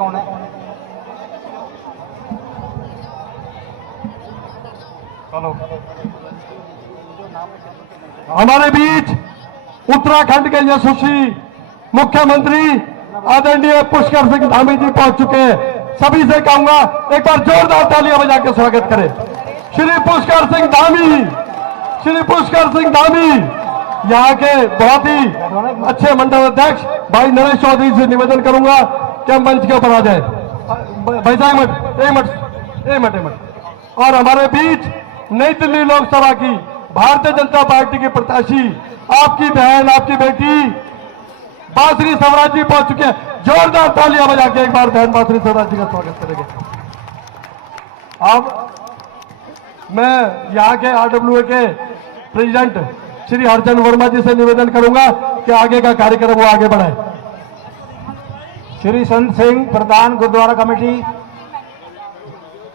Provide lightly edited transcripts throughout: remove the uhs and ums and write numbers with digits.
कौन है? चलो, हमारे बीच उत्तराखंड के यशस्वी मुख्यमंत्री आदरणीय पुष्कर सिंह धामी जी पहुंच चुके हैं। सभी से कहूंगा एक बार जोरदार तालियां बजा के स्वागत करें। श्री पुष्कर सिंह धामी, श्री पुष्कर सिंह धामी यहाँ के बहुत ही अच्छे मंडल अध्यक्ष भाई नरेश चौधरी से निवेदन करूंगा कि हम मंच के ऊपर आ जाए। भाई साहब एक मिनट। और हमारे बीच नई दिल्ली लोकसभा की भारतीय जनता पार्टी की प्रत्याशी आपकी बहन, आपकी बेटी बांसुरी स्वराज जी पहुंच चुके हैं। जोरदार तालियां बजा के एक बार बहन बांसुरी स्वराज जी का स्वागत करेंगे। अब मैं यहाँ के आरडब्ल्यूए के प्रेसिडेंट श्री हरचंद वर्मा जी से निवेदन करूंगा कि आगे का कार्यक्रम वो आगे बढ़ाए। श्री संत सिंह प्रधान गुरुद्वारा कमेटी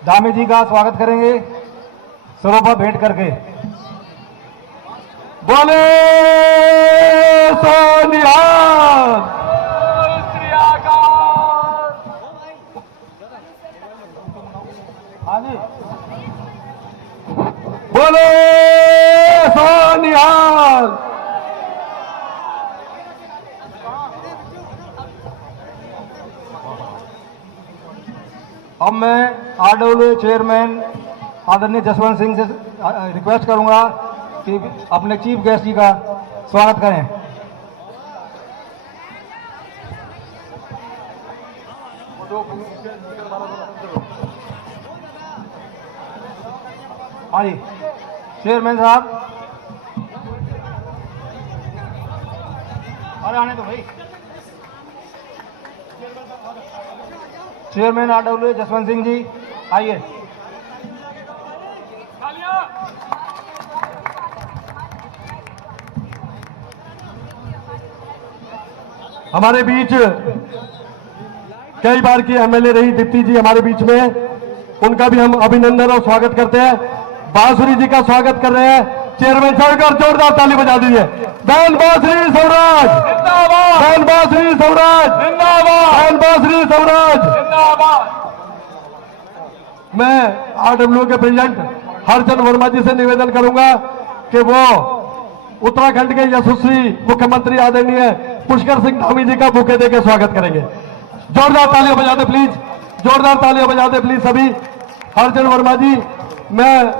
धामी जी का स्वागत करेंगे सरोपा भेंट करके। बोले सोनिहाल, हाँ जी, बोले सोनिहाल। अब मैं आरडब्ल्यू चेयरमैन आदरणीय जसवंत सिंह से रिक्वेस्ट करूंगा कि अपने चीफ गेस्ट जी का स्वागत करें। हाँ जी, चेयरमैन साहब, अरे आने दो भाई। चेयरमैन आरडब्ल्यू जसवंत सिंह जी आइए। हमारे बीच कई बार की एमएलए रही दीप्ति जी हमारे बीच में, उनका भी हम अभिनंदन और स्वागत करते हैं। बांसुरी जी का स्वागत कर रहे हैं। चेयरमैन साहब का जोरदार ताली बजा दीजिए। बहन बांसुरी स्वराज जिंदाबाद, बहन बांसुरी स्वराज जिंदाबाद, बहन बांसुरी स्वराज जिंदाबाद। मैं आरडब्ल्यू के प्रेसिडेंट हरचंद वर्मा जी से निवेदन करूंगा कि वो उत्तराखंड के यशस्वी मुख्यमंत्री आदरणीय पुष्कर सिंह धामी जी का बुके देकर स्वागत करेंगे। जोरदार तालियां बजा दे प्लीज, जोरदार तालियां बजा दे प्लीज सभी। हरचंद वर्मा जी, मैं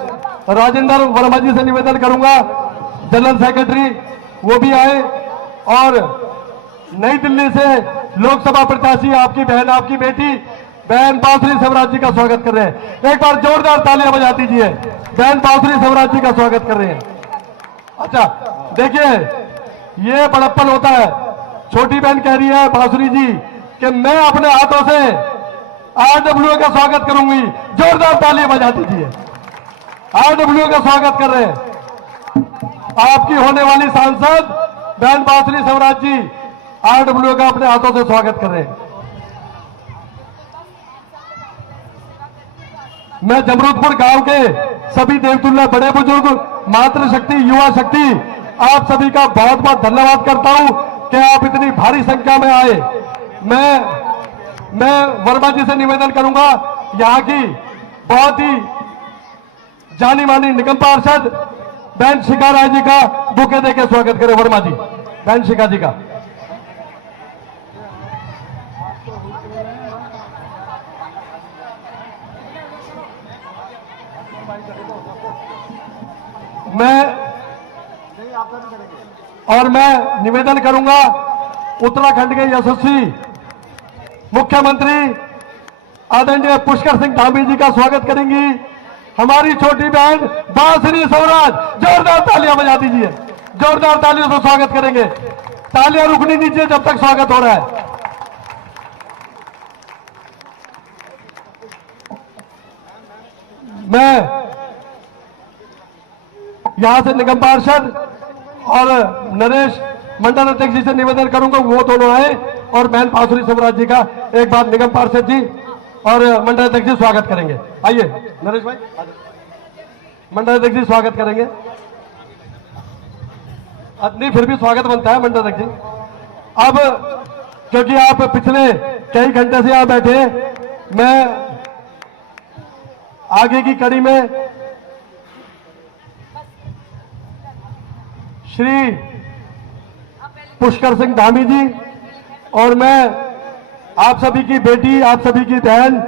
राजेंद्र वर्मा जी से निवेदन करूंगा, जनरल सेक्रेटरी, वो भी आए। और नई दिल्ली से लोकसभा प्रत्याशी आपकी बहन, आपकी बेटी बहन बांसुरी स्वराज जी का स्वागत कर रहे हैं। एक बार जोरदार तालियां बजा दीजिए। बहन बांसुरी स्वराज जी का स्वागत कर रहे हैं। अच्छा देखिए, ये बड़प्पन होता है। छोटी बहन कह रही है बांसुरी जी कि मैं अपने हाथों से आरडब्ल्यू का स्वागत करूंगी। जोरदार तालियां बजा दीजिए। आरडब्ल्यू का स्वागत कर रहे हैं। आपकी होने वाली सांसद बहन बांसुरी स्वराज जी आरडब्ल्यू का अपने हाथों से स्वागत कर रहे हैं। मैं जमरूदपुर गांव के सभी देवतुल्य बड़े बुजुर्ग, मातृशक्ति, युवा शक्ति, आप सभी का बहुत बहुत धन्यवाद करता हूं कि आप इतनी भारी संख्या में आए। मैं वर्मा जी से निवेदन करूंगा, यहाँ की बहुत ही जानी मानी निगम पार्षद बहन शिखा राय जी का बुके देके स्वागत करें। वर्मा जी, बहन शिखा जी का। मैं निवेदन करूंगा उत्तराखंड के यशस्वी मुख्यमंत्री आदरणीय पुष्कर सिंह धामी जी का स्वागत करेंगी हमारी छोटी बहन बांसुरी स्वराज। जोरदार तालियां बजा दीजिए। जोरदार तालियों से स्वागत करेंगे। तालियां रुकनी नहीं चाहिए जब तक स्वागत हो रहा है। मैं यहां से निगम पार्षद और नरेश मंडल अध्यक्ष जी से निवेदन करूंगा वो दोनों आए और बहन बांसुरी स्वराज जी का एक बार निगम पार्षद जी और मंडल अध्यक्ष जी स्वागत करेंगे। आइए नरेश भाई, मंडल अध्यक्ष जी स्वागत करेंगे। नहीं फिर भी स्वागत बनता है मंडल अध्यक्ष जी। अब क्योंकि आप पिछले कई घंटे से यहां बैठे। मैं आगे की कड़ी में श्री पुष्कर सिंह धामी जी और मैं आप सभी की बेटी, आप सभी की बहन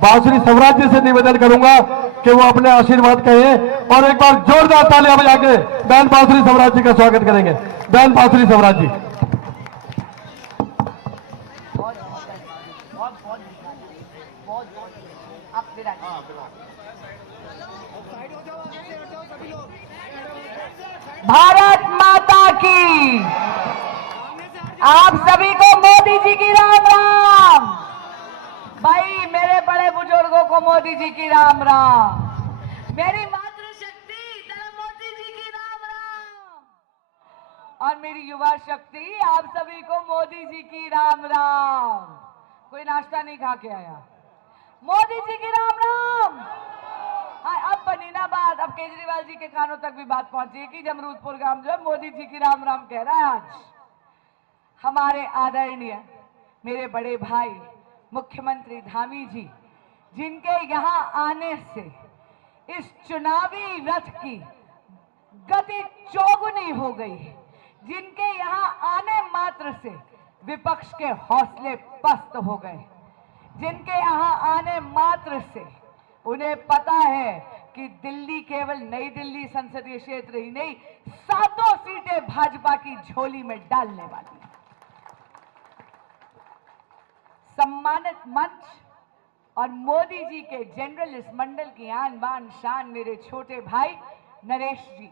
बांसुरी स्वराज जी से निवेदन करूंगा कि वो अपने आशीर्वाद कहें और एक बार जोरदार तालियां बजा के बहन बांसुरी स्वराज जी का स्वागत करेंगे। बहन बांसुरी स्वराज जी। भारत माता की। आप सभी को मोदी जी की राम राम। भाई मेरे बड़े बुजुर्गों को मोदी जी की राम राम। मेरी मातृशक्ति मोदी जी की राम राम। और मेरी युवा शक्ति आप सभी को मोदी जी की राम राम। कोई नाश्ता नहीं खा के आया? मोदी जी की राम राम। हाँ, अब बनी ना बात। अब केजरीवाल जी के कानों तक भी बात पहुंची है कि जमरूदपुर गांव जो है मोदी जी की राम राम कह रहा है। आज हमारे आदरणीय मेरे बड़े भाई मुख्यमंत्री धामी जी, जिनके यहाँ आने से इस चुनावी रथ की गति चौगुनी हो गई है, जिनके यहाँ आने मात्र से विपक्ष के हौसले पस्त हो गए, जिनके यहाँ आने मात्र से उन्हें पता है कि दिल्ली केवल नई दिल्ली संसदीय क्षेत्र ही नहीं, 7 सीटें भाजपा की झोली में डालने वाली है। सम्मानित मंच और मोदी जी के जनरलिस्ट मंडल की आन बान शान मेरे छोटे भाई नरेश जी,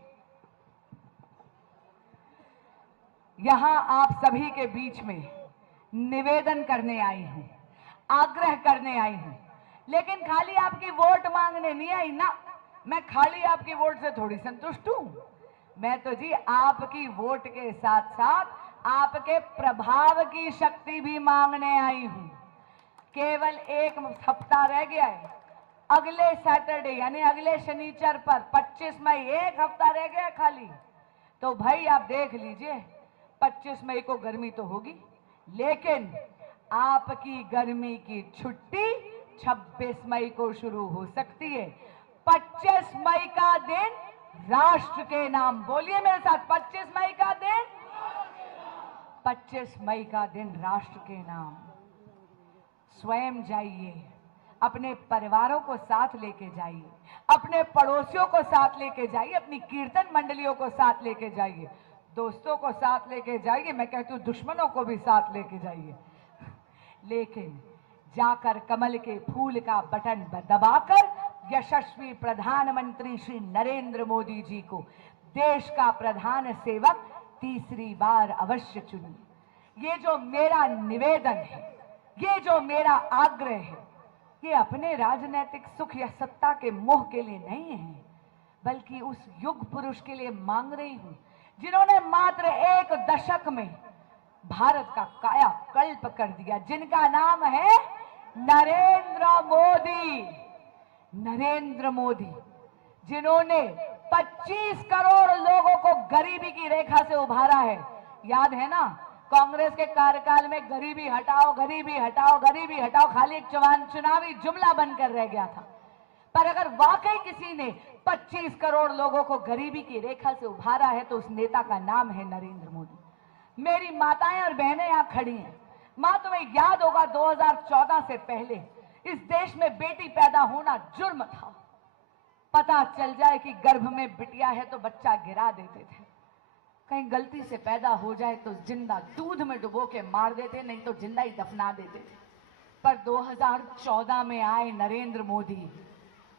यहां आप सभी के बीच में निवेदन करने आई हूं, आग्रह करने आई हूं, लेकिन खाली आपकी वोट मांगने नहीं आई ना। मैं खाली आपकी वोट से थोड़ी संतुष्ट हूं। मैं तो जी आपकी वोट के साथ साथ आपके प्रभाव की शक्ति भी मांगने आई हूं। केवल एक हफ्ता रह गया है। अगले सैटरडे यानी अगले शनिचर पर 25 मई, एक हफ्ता रह गया खाली। तो भाई आप देख लीजिए, 25 मई को गर्मी तो होगी, लेकिन आपकी गर्मी की छुट्टी 26 मई को शुरू हो सकती है। 25 मई का दिन राष्ट्र के नाम, बोलिए मेरे साथ, 25 मई का दिन, 25 मई का दिन राष्ट्र के नाम। स्वयं जाइए, अपने परिवारों को साथ लेके जाइए, अपने पड़ोसियों को साथ लेके जाइए, अपनी कीर्तन मंडलियों को साथ लेके जाइए, दोस्तों को साथ लेके जाइए, मैं कहती हूँ दुश्मनों को भी साथ लेके जाइए। लेकिन जाकर कमल के फूल का बटन दबाकर यशस्वी प्रधानमंत्री श्री नरेंद्र मोदी जी को देश का प्रधान सेवक तीसरी बार अवश्य चुनिए। ये जो मेरा निवेदन है, ये जो मेरा आग्रह है, ये अपने राजनीतिक सुख या सत्ता के मोह के लिए नहीं है, बल्कि उस युग पुरुष के लिए मांग रही हूं जिन्होंने मात्र 1 दशक में भारत का कायाकल्प कर दिया, जिनका नाम है नरेंद्र मोदी। नरेंद्र मोदी, जिन्होंने 25 करोड़ लोगों को गरीबी की रेखा से उभारा है। याद है ना, कांग्रेस के कार्यकाल में गरीबी हटाओ, गरीबी हटाओ, गरीबी हटाओ खाली एक चुनावी जुमला बनकर रह गया था। पर अगर वाकई किसी ने 25 करोड़ लोगों को गरीबी की रेखा से उभारा है तो उस नेता का नाम है नरेंद्र मोदी। मेरी माताएं और बहनें यहां खड़ी हैं। मां, तुम्हें याद होगा 2014 से पहले इस देश में बेटी पैदा होना जुर्म था। पता चल जाए कि गर्भ में बिटिया है तो बच्चा गिरा देते थे, कहीं गलती से पैदा हो जाए तो जिंदा दूध में डुबो के मार देते, नहीं तो जिंदा ही दफना देते थे। पर 2014 में आए नरेंद्र मोदी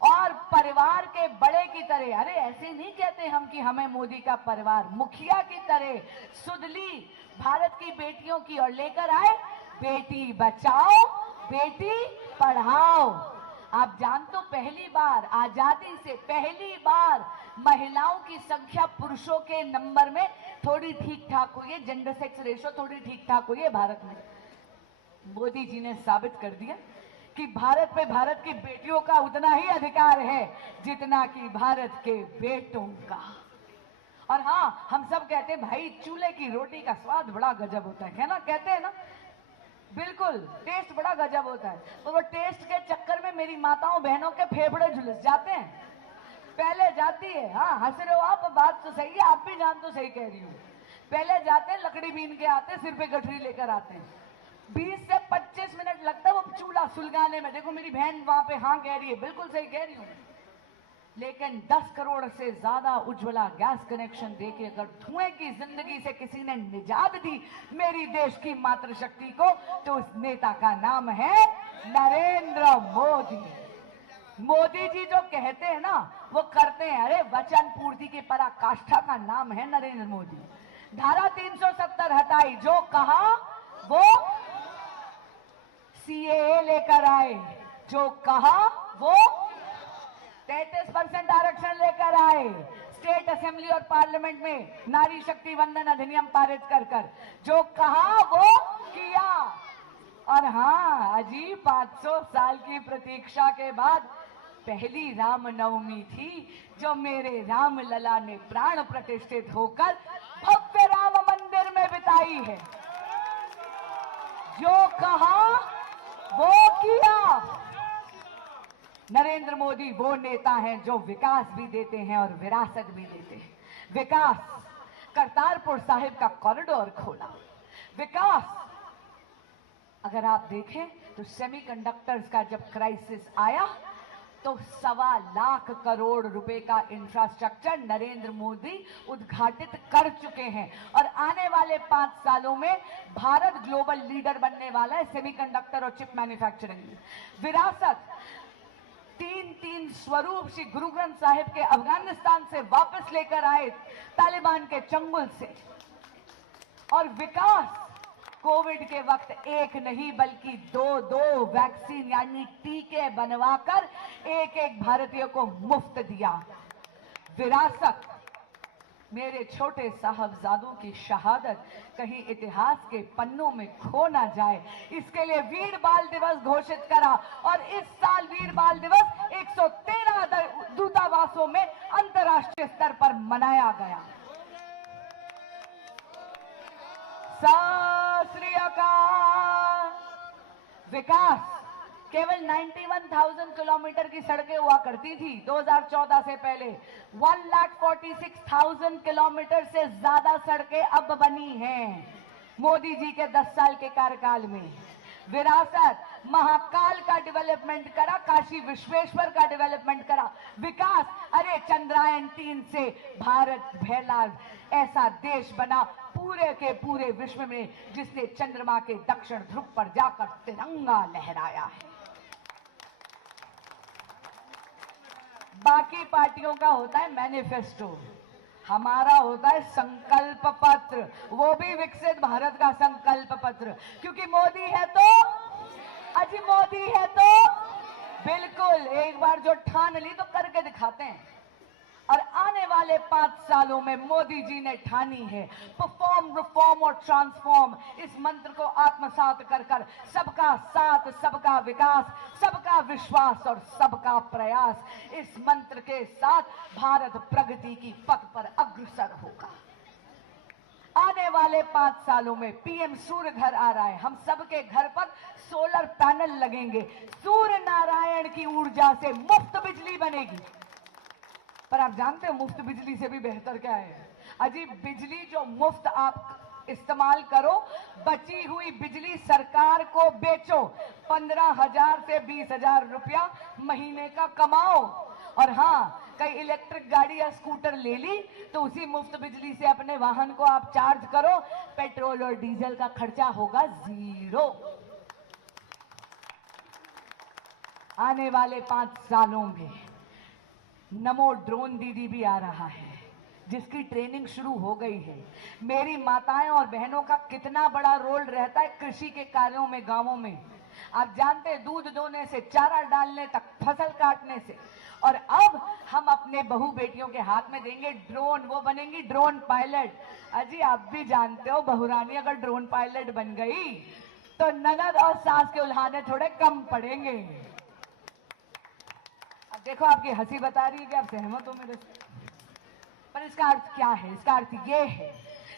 और परिवार के बड़े की तरह, अरे ऐसे नहीं कहते हम कि हमें मोदी का परिवार, मुखिया की तरह सुधली भारत की बेटियों की और लेकर आए बेटी बचाओ बेटी पढ़ाओ। आप जानते हो, पहली बार आजादी से पहली बार महिलाओं की संख्या पुरुषों के नंबर में थोड़ी ठीक ठाक हुई है, जेंडर सेक्स रेशो थोड़ी ठीक ठाक हुई है भारत में। मोदी जी ने साबित कर दिया कि भारत में भारत की बेटियों का उतना ही अधिकार है जितना कि भारत के बेटों का। और हाँ, हम सब कहते हैं भाई चूल्हे की रोटी का स्वाद बड़ा गजब होता है ना, कहते हैं ना। बिल्कुल टेस्ट बड़ा गजब होता है, तो वो टेस्ट के चक्कर में मेरी माताओं बहनों के फेफड़े झुलस जाते हैं। पहले जाती है, हाँ हंस रहे हो आप, बात तो सही है, आप भी जान तो सही कह रही हूँ। पहले जाते हैं, लकड़ी बीन के आते हैं, सिर पे गठरी लेकर आते हैं, 20 से 25 मिनट लगता है वो चूल्हा सुलगाने में। देखो मेरी बहन वहां पे हाँ कह रही है, बिल्कुल सही कह रही हूँ। लेकिन 10 करोड़ से ज्यादा उज्ज्वला गैस कनेक्शन देके अगर धुएं की जिंदगी से किसी ने निजात दी मेरी देश की मातृशक्ति को, तो उस नेता का नाम है नरेंद्र मोदी। मोदी जी जो कहते हैं ना वो करते हैं। अरे वचन पूर्ति की पराकाष्ठा का नाम है नरेंद्र मोदी। धारा 370 हटाई, जो कहा वो सीएए लेकर आए, जो कहा वो 33% आरक्षण लेकर आए, स्टेट असेंबली और पार्लियामेंट में नारी शक्ति वंदन अधिनियम पारित कर कर, जो कहा वो किया। और हाँ अजी 500 साल की प्रतीक्षा के बाद पहली रामनवमी थी जो मेरे राम लला ने प्राण प्रतिष्ठित होकर भव्य राम मंदिर में बिताई है। जो कहा वो किया। नरेंद्र मोदी वो नेता हैं जो विकास भी देते हैं और विरासत भी देते हैं। विकास, करतारपुर साहिब का कॉरिडोर खोला। विकास, अगर आप देखें तो सेमीकंडक्टर्स का जब क्राइसिस आया तो 1.25 लाख करोड़ रुपए का इंफ्रास्ट्रक्चर नरेंद्र मोदी उद्घाटित कर चुके हैं। और आने वाले 5 सालों में भारत ग्लोबल लीडर बनने वाला है सेमीकंडक्टर और चिप मैन्युफैक्चरिंग। विरासत, 3 स्वरूप श्री गुरु ग्रंथ साहिब के अफगानिस्तान से वापस लेकर आए तालिबान के चंगुल से। और विकास, कोविड के वक्त एक नहीं बल्कि 2 वैक्सीन यानी टीके बनवाकर एक भारतीय को मुफ्त दिया। विरासत, मेरे छोटे साहबजादों की शहादत कहीं इतिहास के पन्नों में खो ना जाए, इसके लिए वीर बाल दिवस घोषित करा। और इस साल वीर बाल दिवस 113 दूतावासों में अंतर्राष्ट्रीय स्तर पर मनाया गया। सत श्री अकाल। विकास, केवल 91,000 किलोमीटर की सड़कें हुआ करती थी 2014 से पहले। 1,46,000 किलोमीटर से ज्यादा सड़कें अब बनी हैं मोदी जी के 10 साल के कार्यकाल में। विरासत, महाकाल का डेवलपमेंट करा, काशी विश्वेश्वर का डेवलपमेंट करा। विकास, अरे चंद्रयान 3 से भारत पहला ऐसा देश बना पूरे के पूरे विश्व में जिसने चंद्रमा के दक्षिण ध्रुव पर जाकर तिरंगा लहराया है। बाकी पार्टियों का होता है मैनिफेस्टो, हमारा होता है संकल्प पत्र, वो भी विकसित भारत का संकल्प पत्र। क्योंकि मोदी है तो, अजी मोदी है तो बिल्कुल एक बार जो ठान ली तो करके दिखाते हैं। और आने वाले 5 सालों में मोदी जी ने ठानी है परफॉर्म, रिफॉर्म और ट्रांसफॉर्म। इस मंत्र को आत्मसात कर कर सबका साथ, सबका विकास, सबका विश्वास और सबका प्रयास, इस मंत्र के साथ भारत प्रगति की पथ पर अग्रसर होगा। आने वाले 5 सालों में पीएम सूर्य घर आ रहा है, हम सबके घर पर सोलर पैनल लगेंगे, सूर्य नारायण की ऊर्जा से मुफ्त बिजली बनेगी। पर आप जानते हो मुफ्त बिजली से भी बेहतर क्या है? अजी बिजली जो मुफ्त आप इस्तेमाल करो, बची हुई बिजली सरकार को बेचो, 15,000 से 20,000 रुपया महीने का कमाओ। और हाँ, कई इलेक्ट्रिक गाड़ी या स्कूटर ले ली तो उसी मुफ्त बिजली से अपने वाहन को आप चार्ज करो, पेट्रोल और डीजल का खर्चा होगा 0। आने वाले 5 सालों में नमो ड्रोन दीदी भी आ रहा है जिसकी ट्रेनिंग शुरू हो गई है। मेरी माताएं और बहनों का कितना बड़ा रोल रहता है कृषि के कार्यों में गांवों में। आप जानते हैं, दूध दोने से चारा डालने तक, फसल काटने से। और अब हम अपने बहू बेटियों के हाथ में देंगे ड्रोन, वो बनेंगी ड्रोन पायलट। अजी आप भी जानते हो, बहुरानी अगर ड्रोन पायलट बन गई तो ननद और सास के उल्हाने थोड़े कम पड़ेंगे। अब देखो आपकी हंसी बता रही है कि आप सहमत हो मेरे से, पर इसका अर्थ क्या है? इसका अर्थ ये है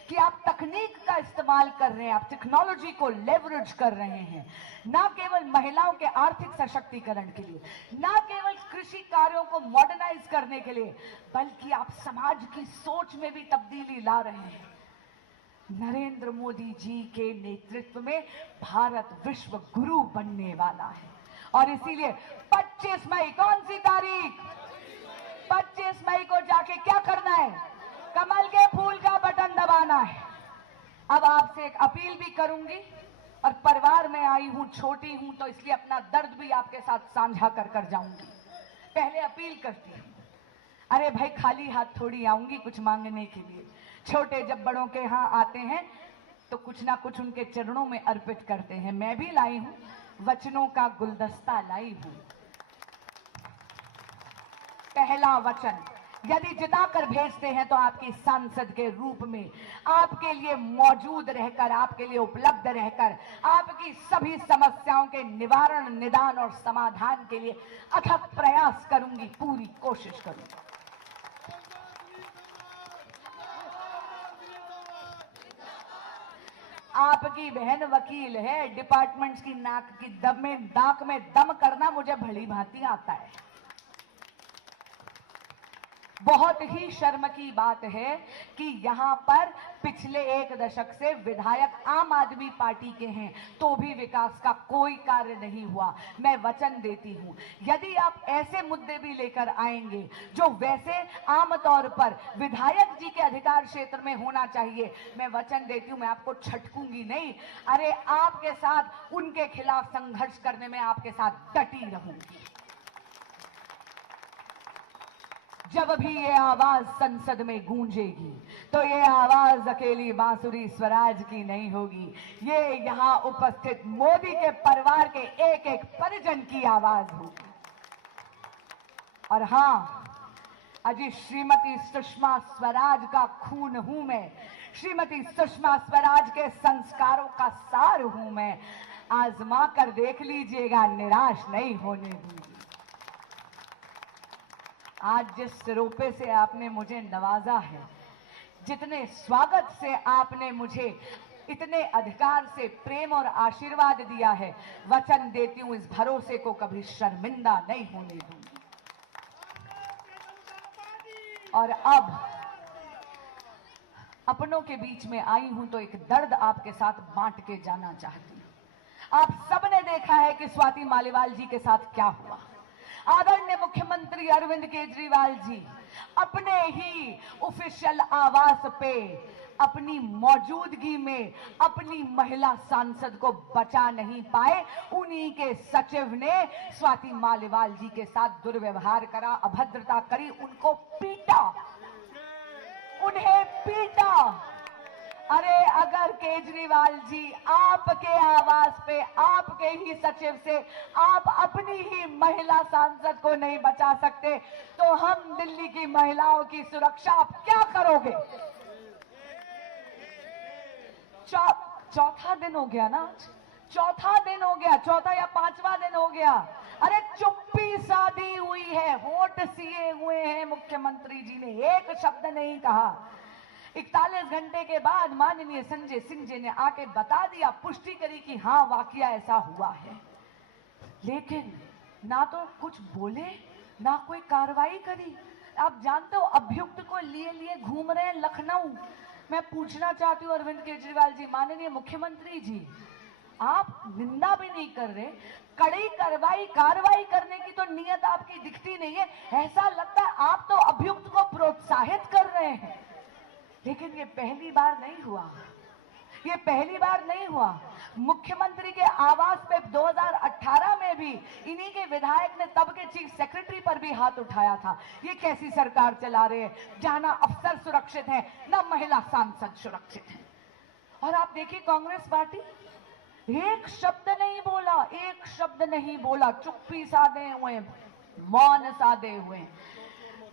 कि आप तकनीक का इस्तेमाल कर रहे हैं, आप टेक्नोलॉजी को लेवरेज कर रहे हैं, ना केवल महिलाओं के आर्थिक सशक्तिकरण के लिए, ना केवल कृषि कार्यों को मॉडर्नाइज करने के लिए, बल्कि आप समाज की सोच में भी तब्दीली ला रहे हैं। नरेंद्र मोदी जी के नेतृत्व में भारत विश्व गुरु बनने वाला है और इसीलिए 25 मई, कौन सी तारीख? 25 मई को जाके क्या करना है? कमल के फूल का बटन दबाना है। अब आपसे एक अपील भी करूंगी और परिवार में आई हूं, छोटी हूं तो इसलिए अपना दर्द भी आपके साथ साझा कर जाऊंगी। पहले अपील करती हूं, अरे भाई खाली हाथ थोड़ी आऊंगी कुछ मांगने के लिए। छोटे जब बड़ों के यहां आते हैं तो कुछ ना कुछ उनके चरणों में अर्पित करते हैं। मैं भी लाई हूं, वचनों का गुलदस्ता लाई हूं। पहला वचन, यदि जिताकर भेजते हैं तो आपकी सांसद के रूप में आपके लिए मौजूद रहकर, आपके लिए उपलब्ध रहकर, आपकी सभी समस्याओं के निवारण, निदान और समाधान के लिए अथक प्रयास करूंगी, पूरी कोशिश करूंगी। आपकी बहन वकील है, डिपार्टमेंट्स की नाक में दम करना मुझे भली भांति आता है। बहुत ही शर्म की बात है कि यहां पर पिछले 1 दशक से विधायक आम आदमी पार्टी के हैं तो भी विकास का कोई कार्य नहीं हुआ। मैं वचन देती हूं, यदि आप ऐसे मुद्दे भी लेकर आएंगे जो वैसे आमतौर पर विधायक जी के अधिकार क्षेत्र में होना चाहिए, मैं वचन देती हूं मैं आपको छटकूंगी नहीं। अरे आपके साथ उनके खिलाफ संघर्ष करने में आपके साथ डटी रहूंगी। जब भी ये आवाज संसद में गूंजेगी तो ये आवाज अकेली बांसुरी स्वराज की नहीं होगी, ये यहां उपस्थित मोदी के परिवार के एक एक परिजन की आवाज होगी। और हां, अजी श्रीमती सुषमा स्वराज का खून हूं मैं, श्रीमती सुषमा स्वराज के संस्कारों का सार हूं मैं। आजमा कर देख लीजिएगा, निराश नहीं होने दूंगी। आज जिस रुपए से आपने मुझे नवाजा है, जितने स्वागत से आपने मुझे इतने अधिकार से प्रेम और आशीर्वाद दिया है, वचन देती हूं इस भरोसे को कभी शर्मिंदा नहीं होने दूंगी। और अब अपनों के बीच में आई हूं तो एक दर्द आपके साथ बांट के जाना चाहती हूं। आप सबने देखा है कि स्वाति मालीवाल जी के साथ क्या हुआ। आदरणीय मुख्यमंत्री अरविंद केजरीवाल जी अपने ही ऑफिशियल आवास पे अपनी मौजूदगी में अपनी महिला सांसद को बचा नहीं पाए। उन्हीं के सचिव ने स्वाति मालीवाल जी के साथ दुर्व्यवहार करा, अभद्रता करी, उनको पीटा, उन्हें पीटा। अरे अगर केजरीवाल जी आपके आवास पे आपके ही सचिव से आप अपनी ही महिला सांसद को नहीं बचा सकते तो हम दिल्ली की महिलाओं की सुरक्षा आप क्या करोगे? चौथा दिन हो गया ना, चौथा दिन हो गया, चौथा या 5वां दिन हो गया। अरे चुप्पी साधी हुई है, होठ सिए हुए हैं। मुख्यमंत्री जी ने एक शब्द नहीं कहा। 41 घंटे के बाद माननीय संजय सिंह जी ने आके बता दिया, पुष्टि करी कि हाँ वाकया ऐसा हुआ है, लेकिन ना तो कुछ बोले ना कोई कार्रवाई करी। आप जानते हो अभियुक्त को लिए घूम रहे हैं लखनऊ। मैं पूछना चाहती हूँ अरविंद केजरीवाल जी, माननीय मुख्यमंत्री जी, आप निंदा भी नहीं कर रहे, कड़ी कार्रवाई करने की तो नियत आपकी दिखती नहीं है। ऐसा लगता है आप तो अभियुक्त को प्रोत्साहित कर रहे हैं। लेकिन ये पहली बार नहीं हुआ, ये पहली बार नहीं हुआ। मुख्यमंत्री के आवास पे 2018 में भी इन्हीं के विधायक ने तब के चीफ सेक्रेटरी पर भी हाथ उठाया था। ये कैसी सरकार चला रहे हैं जहां ना अफसर सुरक्षित हैं ना महिला सांसद सुरक्षित हैं। और आप देखिए कांग्रेस पार्टी एक शब्द नहीं बोला, एक शब्द नहीं बोला, चुप्पी साधे हुए, मौन साधे हुए।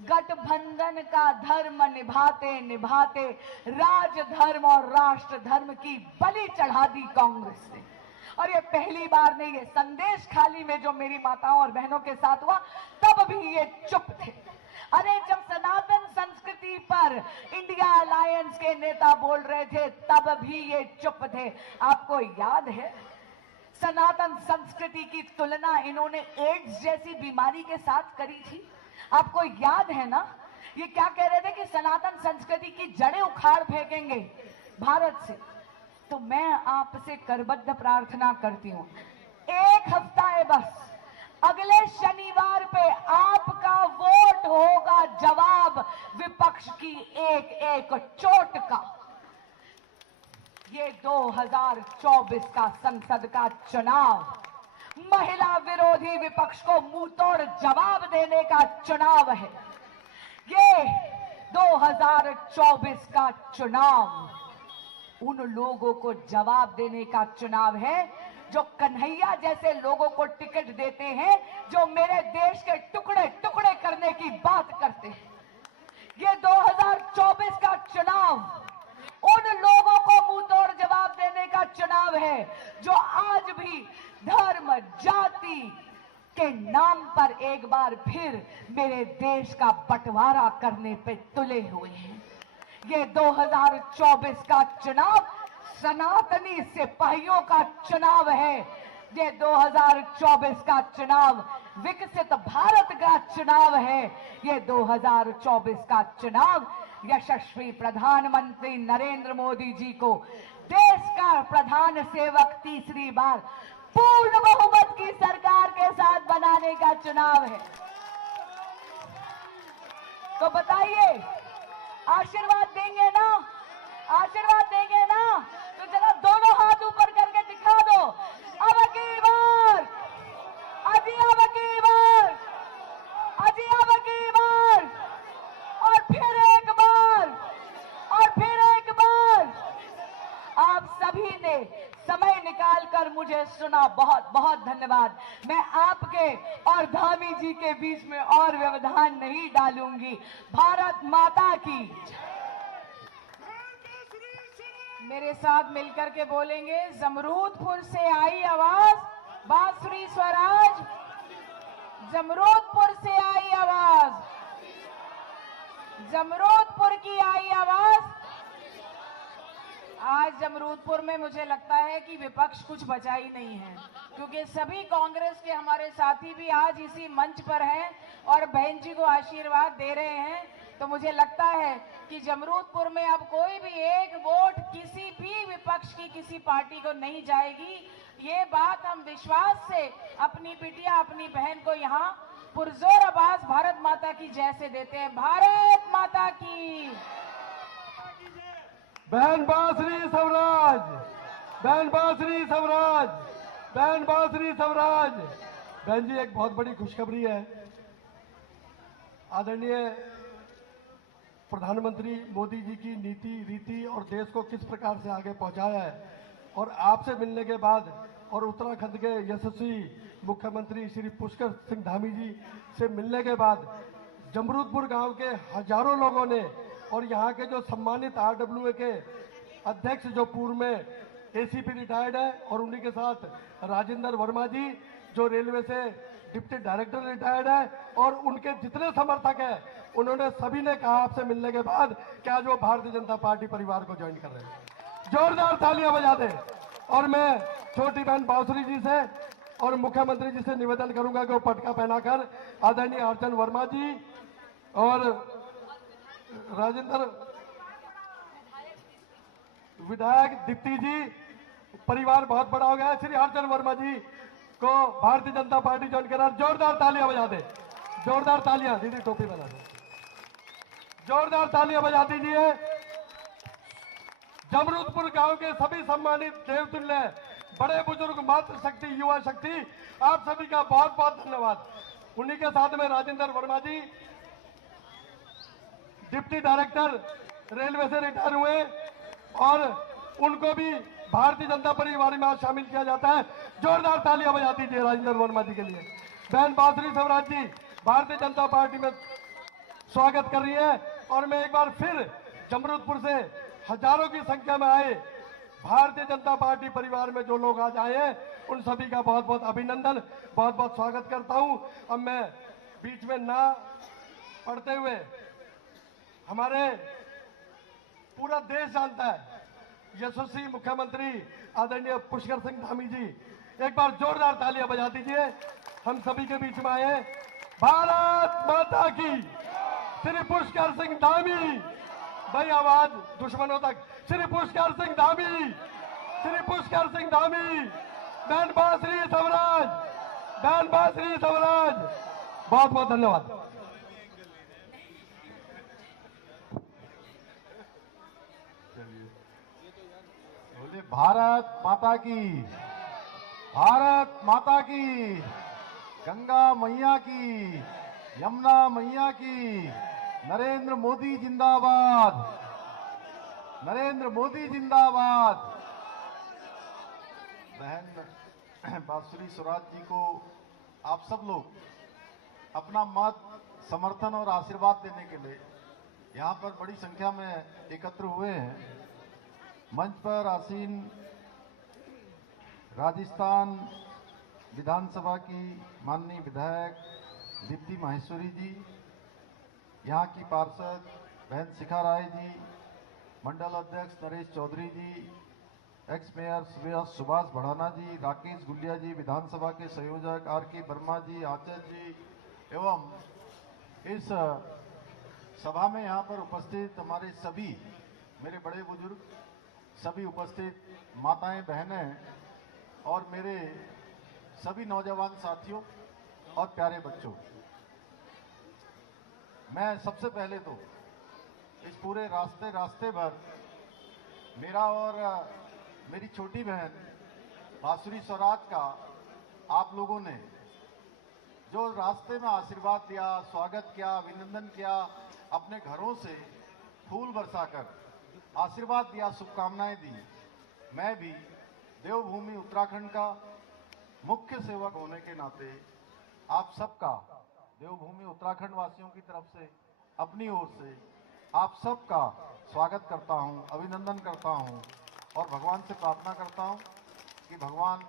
गठबंधन का धर्म निभाते निभाते राजधर्म और राष्ट्र धर्म की बलि चढ़ा दी कांग्रेस ने। और ये पहली बार नहीं है, संदेश खाली में जो मेरी माताओं और बहनों के साथ हुआ तब भी ये चुप थे। अरे जब सनातन संस्कृति संस्कृति पर इंडिया अलायंस के नेता बोल रहे थे, तब भी ये चुप थे। आपको याद है सनातन संस्कृति की तुलना इन्होंने एड्स जैसी बीमारी के साथ करी थी? आपको याद है ना? ये क्या कह रहे थे कि सनातन संस्कृति की जड़ें उखाड़ फेंकेंगे भारत से। तो मैं आपसे करबद्ध प्रार्थना करती हूं, एक हफ्ता है बस, अगले शनिवार पे आपका वोट होगा जवाब विपक्ष की एक एक चोट का। ये 2024 का संसद का चुनाव महिला विरोधी विपक्ष को मुंहतोड़ जवाब देने का चुनाव है। ये 2024 का चुनाव उन लोगों को जवाब देने का चुनाव है जो कन्हैया जैसे लोगों को टिकट देते हैं, जो मेरे देश के टुकड़े टुकड़े करने की बात करते हैं। ये 2024 का चुनाव उन लोगों को मुंहतोड़ जवाब देने का चुनाव है जो आज भी धर्म जाति के नाम पर एक बार फिर मेरे देश का बंटवारा करने पे तुले हुए हैं। ये 2024 का चुनाव सनातनी सिपाहियों का चुनाव है। ये 2024 का चुनाव विकसित भारत का चुनाव है। ये 2024 का चुनाव यशस्वी प्रधानमंत्री नरेंद्र मोदी जी को देश का प्रधान सेवक तीसरी बार पूर्ण बहुमत की सरकार के साथ बनाने का चुनाव है। तो बताइए, आशीर्वाद देंगे ना? आशीर्वाद देंगे ना? तो जरा दोनों हाथ ऊपर करके दिखा दो। अब की बार, अजी अब की बार, अजी अब की बार, और फिर एक बार, और फिर एक बार। आप सभी ने समय निकालकर मुझे सुना, बहुत बहुत धन्यवाद। मैं आपके और धामी जी के बीच में और व्यवधान नहीं डालूंगी। भारत माता की। मेरे साथ मिलकर के बोलेंगे, जमरूदपुर से आई आवाज बांसुरी स्वराज, जमरूदपुर से आई आवाज, जमरूदपुर की आई आवाज। आज जमरूदपुर में मुझे लगता है कि विपक्ष कुछ बचा ही नहीं है, क्योंकि सभी कांग्रेस के हमारे साथी भी आज इसी मंच पर हैं और बहन जी को आशीर्वाद दे रहे हैं। तो मुझे लगता है कि जमरूदपुर में अब कोई भी एक वोट किसी भी विपक्ष की किसी पार्टी को नहीं जाएगी। ये बात हम विश्वास से अपनी बिटिया अपनी बहन को यहाँ पुरजोर आवाज भारत माता की जय से देते हैं। भारत माता की। बहन बांसुरी स्वराज, बहन बांसुरी स्वराज, बहन बांसुरी स्वराज। बहन जी, एक बहुत बड़ी खुशखबरी है। आदरणीय प्रधानमंत्री मोदी जी की नीति रीति और देश को किस प्रकार से आगे पहुंचाया है, और आपसे मिलने के बाद और उत्तराखंड के यशस्वी मुख्यमंत्री श्री पुष्कर सिंह धामी जी से मिलने के बाद जमरूदपुर गांव के हजारों लोगों ने और यहाँ के जो सम्मानित आरडब्ल्यूए के अध्यक्ष जो पूर्व में एसीपी रिटायर्ड है, और उन्हीं के साथ राजेंद्र वर्मा जी जो रेलवे से डिप्टी डायरेक्टर रिटायर्ड है, और उनके जितने समर्थक हैं, उन्होंने सभी ने कहा आपसे मिलने के बाद कि आज वो भारतीय जनता पार्टी परिवार को ज्वाइन कर रहे हैं। जोरदार तालियां बजा दें। और मैं छोटी बहन बांसुरी जी से और मुख्यमंत्री जी से निवेदन करूंगा कि वो पटका पहनाकर आदरणीय अर्चन वर्मा जी और राजेंद्र विधायक दीप्ति जी, परिवार बहुत बड़ा हो गया है, श्री अर्चन वर्मा जी को भारतीय जनता पार्टी ज्वाइन करा। जोरदार तालियां बजा दे, जोरदार तालियां। दीदी टोपी बना दे, जोरदार तालियां बजा दीजिए। जमरूदपुर गांव के सभी सम्मानित देवतुल्य बड़े बुजुर्ग, मातृशक्ति, युवा शक्ति, आप सभी का बहुत बहुत धन्यवाद। उन्हीं के साथ में राजेंद्र वर्मा जी डिप्टी डायरेक्टर रेलवे से रिटायर हुए, और उनको भी भारतीय जनता परिवार में आज शामिल किया जाता है। जोरदार तालियां बजा दीजिए राजेंद्र वर्मा जी के लिए। बहन बांसुरी स्वराज जी भारतीय जनता पार्टी में स्वागत कर रही है। और मैं एक बार फिर जमरूदपुर से हजारों की संख्या में आए भारतीय जनता पार्टी परिवार में जो लोग आज आए हैं, उन सभी का बहुत बहुत अभिनंदन, बहुत बहुत स्वागत करता हूं। अब मैं बीच में ना पढ़ते हुए हमारे पूरा देश जानता है यशस्वी मुख्यमंत्री आदरणीय पुष्कर सिंह धामी जी, एक बार जोरदार तालियां बजा दीजिए। हम सभी के बीच में आए। भारत माता की, श्री पुष्कर सिंह धामी। भाई आवाज दुश्मनों तक, श्री पुष्कर सिंह धामी, श्री पुष्कर सिंह धामी। बहन बाश्री स्वराज, बहन बाश्री स्वराज। बहुत बहुत धन्यवाद। बोले भारत माता की, भारत माता की, गंगा मैया की, यमुना मैया की, नरेंद्र मोदी जिंदाबाद, नरेंद्र मोदी जिंदाबाद। बहन बांसुरी स्वराज जी को आप सब लोग अपना मत, समर्थन और आशीर्वाद देने के लिए यहाँ पर बड़ी संख्या में एकत्र हुए हैं। मंच पर आसीन राजस्थान विधानसभा की माननीय विधायक दीप्ति माहेश्वरी जी, यहाँ की पार्षद बहन शिखा राय जी, मंडल अध्यक्ष नरेश चौधरी जी, एक्स मेयर सुभाष भड़ाना जी, राकेश गुलिया जी, विधानसभा के संयोजक R.K. वर्मा जी, आचार्य जी, एवं इस सभा में यहाँ पर उपस्थित हमारे सभी मेरे बड़े बुजुर्ग, सभी उपस्थित माताएं, बहनें और मेरे सभी नौजवान साथियों और प्यारे बच्चों, मैं सबसे पहले तो इस पूरे रास्ते भर मेरा और मेरी छोटी बहन बांसुरी स्वराज का आप लोगों ने जो रास्ते में आशीर्वाद दिया, स्वागत किया, अभिनंदन किया, अपने घरों से फूल बरसाकर आशीर्वाद दिया, शुभकामनाएं दी। मैं भी देवभूमि उत्तराखंड का मुख्य सेवक होने के नाते आप सबका, देवभूमि उत्तराखंड वासियों की तरफ से, अपनी ओर से आप सबका स्वागत करता हूं, अभिनंदन करता हूं और भगवान से प्रार्थना करता हूं कि भगवान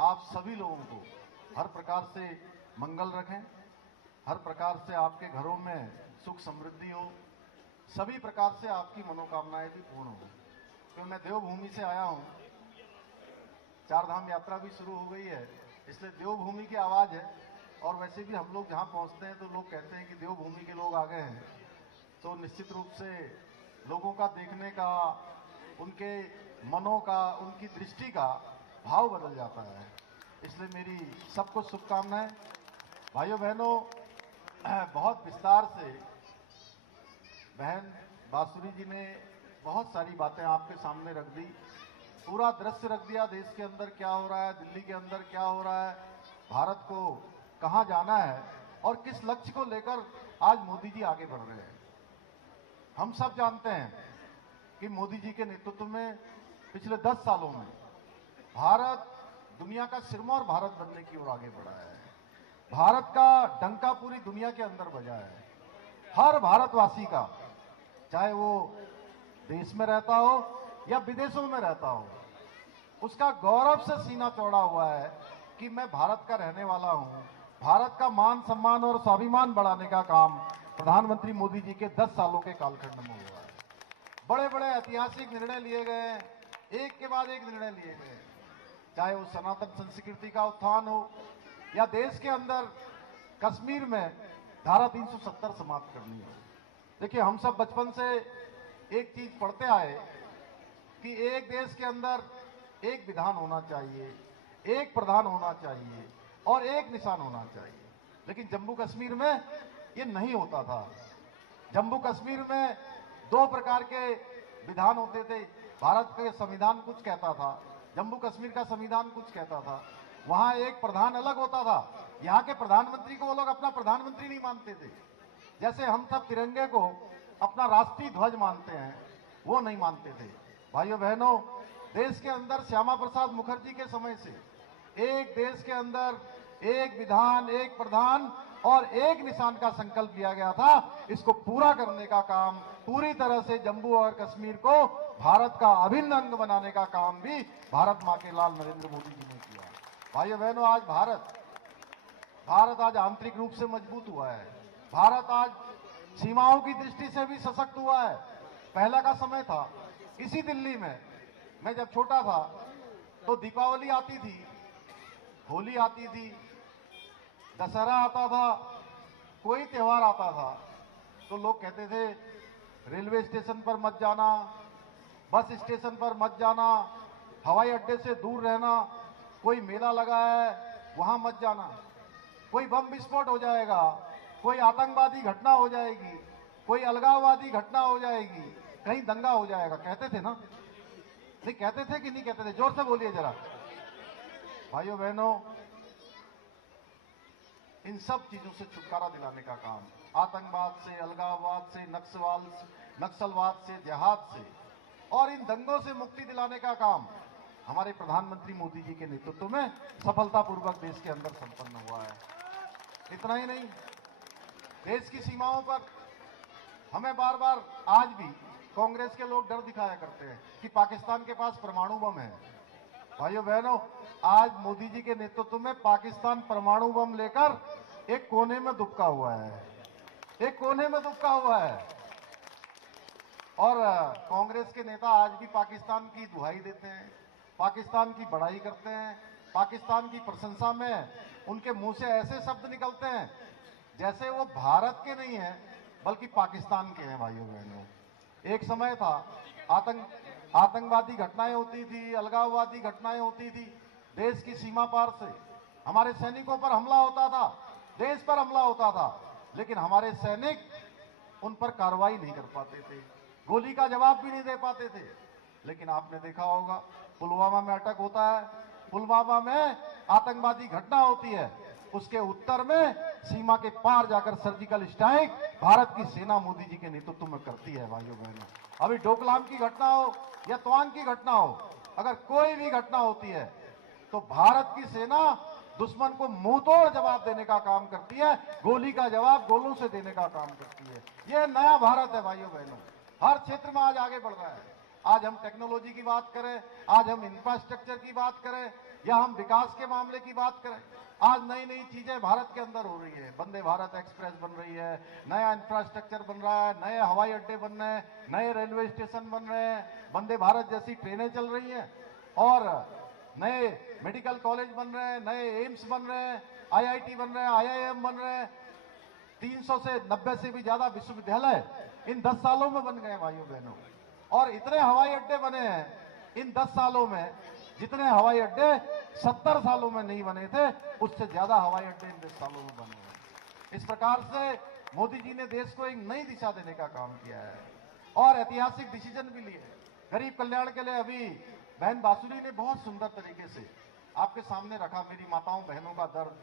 आप सभी लोगों को हर प्रकार से मंगल रखें, हर प्रकार से आपके घरों में सुख समृद्धि हो, सभी प्रकार से आपकी मनोकामनाएं भी पूर्ण हो। क्योंकि मैं देवभूमि से आया हूं, चारधाम यात्रा भी शुरू हो गई है, इसलिए देवभूमि की आवाज़ है। और वैसे भी हम लोग जहाँ पहुँचते हैं तो लोग कहते हैं कि देवभूमि के लोग आ गए हैं, तो निश्चित रूप से लोगों का देखने का, उनके मनों का, उनकी दृष्टि का भाव बदल जाता है। इसलिए मेरी सबको शुभकामनाएं। भाइयों बहनों, बहुत विस्तार से बहन बांसुरी जी ने बहुत सारी बातें आपके सामने रख दी, पूरा दृश्य रख दिया, देश के अंदर क्या हो रहा है, दिल्ली के अंदर क्या हो रहा है, भारत को कहाँ जाना है और किस लक्ष्य को लेकर आज मोदी जी आगे बढ़ रहे हैं। हम सब जानते हैं कि मोदी जी के नेतृत्व में पिछले 10 सालों में भारत दुनिया का सिरमौर भारत बनने की ओर आगे बढ़ा है। भारत का डंका पूरी दुनिया के अंदर बजा है। हर भारतवासी का, चाहे वो देश में रहता हो या विदेशों में रहता हो, उसका गौरव से सीना चौड़ा हुआ है कि मैं भारत का रहने वाला हूं। भारत का मान सम्मान और स्वाभिमान बढ़ाने का काम प्रधानमंत्री मोदी जी के 10 सालों के कालखंड में हुआ है। बड़े बड़े ऐतिहासिक निर्णय लिए गए हैं, एक के बाद एक निर्णय लिए गए, चाहे वो सनातन संस्कृति का उत्थान हो या देश के अंदर कश्मीर में धारा 370 समाप्त करनी हो। देखिए, हम सब बचपन से एक चीज पढ़ते आए कि एक देश के अंदर एक विधान होना चाहिए, एक प्रधान होना चाहिए और एक निशान होना चाहिए। लेकिन जम्मू कश्मीर में ये नहीं होता था। जम्मू कश्मीर में 2 प्रकार के विधान होते थे। भारत का संविधान कुछ कहता था, जम्मू कश्मीर का संविधान कुछ कहता था। वहां एक प्रधान अलग होता था। यहाँ के प्रधानमंत्री को वो लोग अपना प्रधानमंत्री नहीं मानते थे। जैसे हम सब तिरंगे को अपना राष्ट्रीय ध्वज मानते हैं, वो नहीं मानते थे। भाइयों बहनों, देश के अंदर श्यामा प्रसाद मुखर्जी के समय से एक देश के अंदर एक विधान, एक प्रधान और एक निशान का संकल्प लिया गया था। इसको पूरा करने का काम पूरी तरह से जम्मू और कश्मीर को भारत का अभिन्न अंग बनाने का काम भी भारत मां के लाल नरेंद्र मोदी जी ने किया। भाइयों बहनों, आज भारत आज आंतरिक रूप से मजबूत हुआ है। भारत आज सीमाओं की दृष्टि से भी सशक्त हुआ है। पहला का समय था, इसी दिल्ली में मैं जब छोटा था तो दीपावली आती थी, होली आती थी, दशहरा आता था, कोई त्योहार आता था तो लोग कहते थे रेलवे स्टेशन पर मत जाना, बस स्टेशन पर मत जाना, हवाई अड्डे से दूर रहना, कोई मेला लगा है वहां मत जाना, कोई बम विस्फोट हो जाएगा, कोई आतंकवादी घटना हो जाएगी, कोई अलगाववादी घटना हो जाएगी, कहीं दंगा हो जाएगा। कहते थे ना? नहीं कहते थे कि नहीं कहते थे? जोर से बोलिए जरा। भाइयों बहनों, इन सब चीजों से छुटकारा दिलाने का काम, आतंकवाद से, अलगाववाद से, नक्सलवाद से, जिहाद से और इन दंगों से मुक्ति दिलाने का काम हमारे प्रधानमंत्री मोदी जी के नेतृत्व में सफलतापूर्वक देश के अंदर संपन्न हुआ है। इतना ही नहीं, देश की सीमाओं पर हमें बार बार आज भी कांग्रेस के लोग डर दिखाया करते हैं कि पाकिस्तान के पास परमाणु बम है। भाइयों बहनों, आज मोदी जी के नेतृत्व में पाकिस्तान परमाणु बम लेकर एक कोने में दुबका हुआ है, एक कोने में दुबका हुआ है। और कांग्रेस के नेता आज भी पाकिस्तान की दुहाई देते हैं, पाकिस्तान की बड़ाई करते हैं, पाकिस्तान की प्रशंसा में उनके मुंह से ऐसे शब्द निकलते हैं जैसे वो भारत के नहीं है बल्कि पाकिस्तान के हैं। भाइयों बहनों, एक समय था आतंकवादी घटनाएं होती थी, अलगाववादी घटनाएं होती थी, देश की सीमा पार से हमारे सैनिकों पर हमला होता था, देश पर हमला होता था, लेकिन हमारे सैनिक उन पर कार्रवाई नहीं कर पाते थे, गोली का जवाब भी नहीं दे पाते थे। लेकिन आपने देखा होगा पुलवामा में अटैक होता है, पुलवामा में आतंकवादी घटना होती है, उसके उत्तर में सीमा के पार जाकर सर्जिकल स्ट्राइक भारत की सेना मोदी जी के नेतृत्व में करती है। भाइयों बहनों, अभी डोकलाम की घटना हो या तवांग की घटना हो, अगर कोई भी घटना होती है तो भारत की सेना दुश्मन को मुंहतोड़ जवाब देने का काम करती है, गोली का जवाब गोलों से देने का काम करती है। यह नया भारत है। भाइयों बहनों, हर क्षेत्र में आज आगे बढ़ रहा है। आज हम टेक्नोलॉजी की बात करें, आज हम इंफ्रास्ट्रक्चर की बात करें या हम विकास के मामले की बात करें, आज नई नई चीजें भारत के अंदर हो रही है। वंदे भारत एक्सप्रेस बन रही है, नया इंफ्रास्ट्रक्चर बन रहा है, नए हवाई अड्डे बन रहे हैं, नए रेलवे स्टेशन बन रहे हैं, वंदे भारत जैसी ट्रेनें चल रही हैं और नए मेडिकल कॉलेज बन रहे हैं, नए एम्स बन रहे हैं, IIT बन रहे हैं, IIM बन रहे हैं, 300 से 90 से भी ज्यादा विश्वविद्यालय इन 10 सालों में बन गए भाइयों बहनों। और इतने हवाई अड्डे बने हैं इन 10 सालों में जितने हवाई अड्डे 70 सालों में नहीं बने थे, उससे ज्यादा हवाई अड्डे इन 10 सालों में बने हैं। इस प्रकार से मोदी जी ने देश को एक नई दिशा देने का काम किया है और ऐतिहासिक डिसीजन भी लिए। गरीब कल्याण के लिए अभी बहन बासुरी ने बहुत सुंदर तरीके से आपके सामने रखा मेरी माताओं बहनों का दर्द,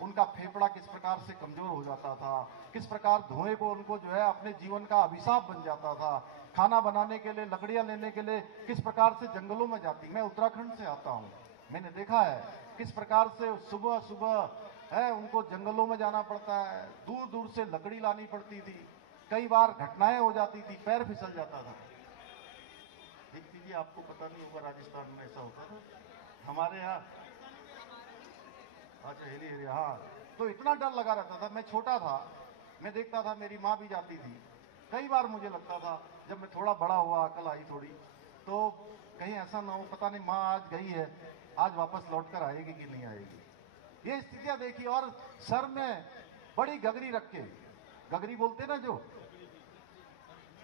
उनका फेफड़ा किस प्रकार से कमजोर हो जाता था, किस प्रकार धुएं को उनको जो है अपने जीवन का अभिशाप बन जाता था, खाना बनाने के लिए, लकड़ियां लेने के लिए किस प्रकार से जंगलों में जाती। मैं उत्तराखंड से आता हूं, मैंने देखा है किस प्रकार से सुबह सुबह है उनको जंगलों में जाना पड़ता है, दूर दूर से लकड़ी लानी पड़ती थी, कई बार घटनाएं हो जाती थी, पैर फिसल जाता था। देख लीजिए, आपको पता नहीं होगा राजस्थान में ऐसा होता था, हमारे यहाँ अच्छा हिली हिली, हाँ। तो इतना डर लगा रहता था, मैं छोटा था, मैं देखता था मेरी माँ भी जाती थी, कई बार मुझे लगता था जब मैं थोड़ा बड़ा हुआ, अकल आई थोड़ी, तो कहीं ऐसा ना हो, पता नहीं माँ आज गई है, आज वापस लौट कर आएगी कि नहीं आएगी। ये स्थितियां देखी और सर में बड़ी गगरी रख के, गगरी बोलते ना जो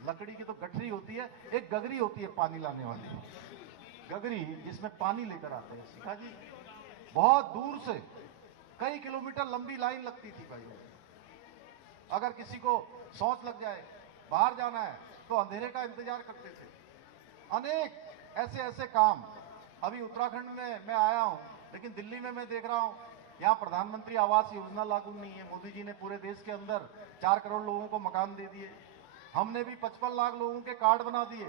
लकड़ी की तो गठरी होती है, एक गगरी होती है पानी लाने वाली गगरी, जिसमें पानी लेकर आते हैं। शिखा जी, बहुत दूर से कई किलोमीटर लंबी लाइन लगती थी भाई। अगर किसी को शौच लग जाए, बाहर जाना है, तो अंधेरे का इंतजार करते थे। अनेक ऐसे ऐसे काम। अभी उत्तराखंड में मैं आया हूं, लेकिन दिल्ली में मैं देख रहा हूं यहाँ प्रधानमंत्री आवास योजना लागू नहीं है। मोदी जी ने पूरे देश के अंदर 4 करोड़ लोगों को मकान दे दिए। हमने भी 55 लाख लोगों के कार्ड बना दिए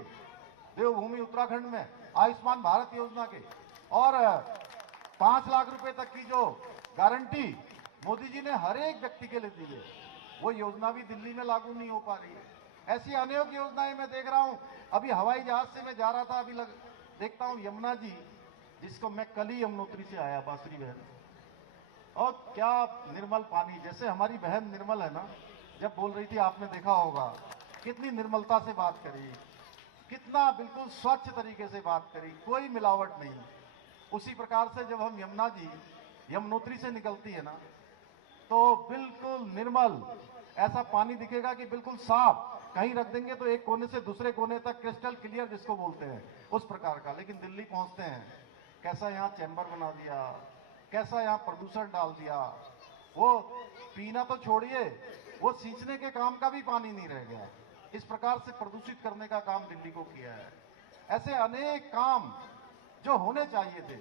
देवभूमि उत्तराखंड में आयुष्मान भारत योजना के, और 5 लाख रुपए तक की जो गारंटी मोदी जी ने हर एक व्यक्ति के लिए दी है, वो योजना भी दिल्ली में लागू नहीं हो पा रही है। ऐसी अनेक योजनाएं मैं देख रहा हूं। अभी हवाई जहाज से मैं जा रहा था, अभी देखता हूं यमुना जी, जिसको मैं कल ही यमुनोत्री से आया, बासुरी बहन, और क्या निर्मल पानी, जैसे हमारी बहन निर्मल है ना, जब बोल रही थी आपने देखा होगा कितनी निर्मलता से बात करी, कितना बिल्कुल स्वच्छ तरीके से बात करी, कोई मिलावट नहीं। उसी प्रकार से जब हम यमुना जी यमुनोत्री से निकलती है ना, तो बिल्कुल निर्मल ऐसा पानी दिखेगा कि बिल्कुल साफ, कहीं रख देंगे तो एक कोने से दूसरे कोने तक क्रिस्टल क्लियर जिसको बोलते हैं उस प्रकार का। लेकिन दिल्ली पहुंचते हैं, कैसा यहाँ चैम्बर बना दिया, कैसा यहाँ प्रदूषण डाल दिया। वो पीना तो छोड़िए, वो सींचने के काम का भी पानी नहीं रह गया। इस प्रकार से प्रदूषित करने का काम दिल्ली को किया है। ऐसे अनेक काम जो होने चाहिए थे,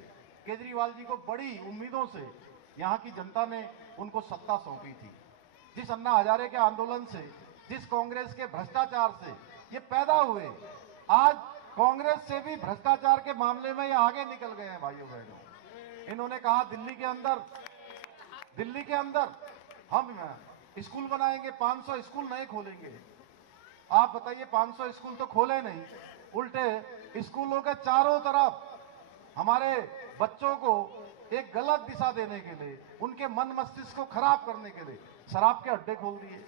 केजरीवाल जी को बड़ी उम्मीदों से यहाँ की जनता ने उनको सत्ता सौंपी थी। जिस अन्ना हजारे के आंदोलन से, जिस कांग्रेस के भ्रष्टाचार से ये पैदा हुए, आज कांग्रेस से भी भ्रष्टाचार के मामले में ये आगे निकल गए हैं भाइयों बहनों। इन्होंने कहा दिल्ली के अंदर हम स्कूल बनाएंगे, 500 स्कूल नए खोलेंगे। आप बताइए, 500 स्कूल तो खोले नहीं, उल्टे स्कूलों के चारों तरफ हमारे बच्चों को एक गलत दिशा देने के लिए, उनके मन मस्तिष्क को खराब करने के लिए शराब के अड्डे खोल दिए।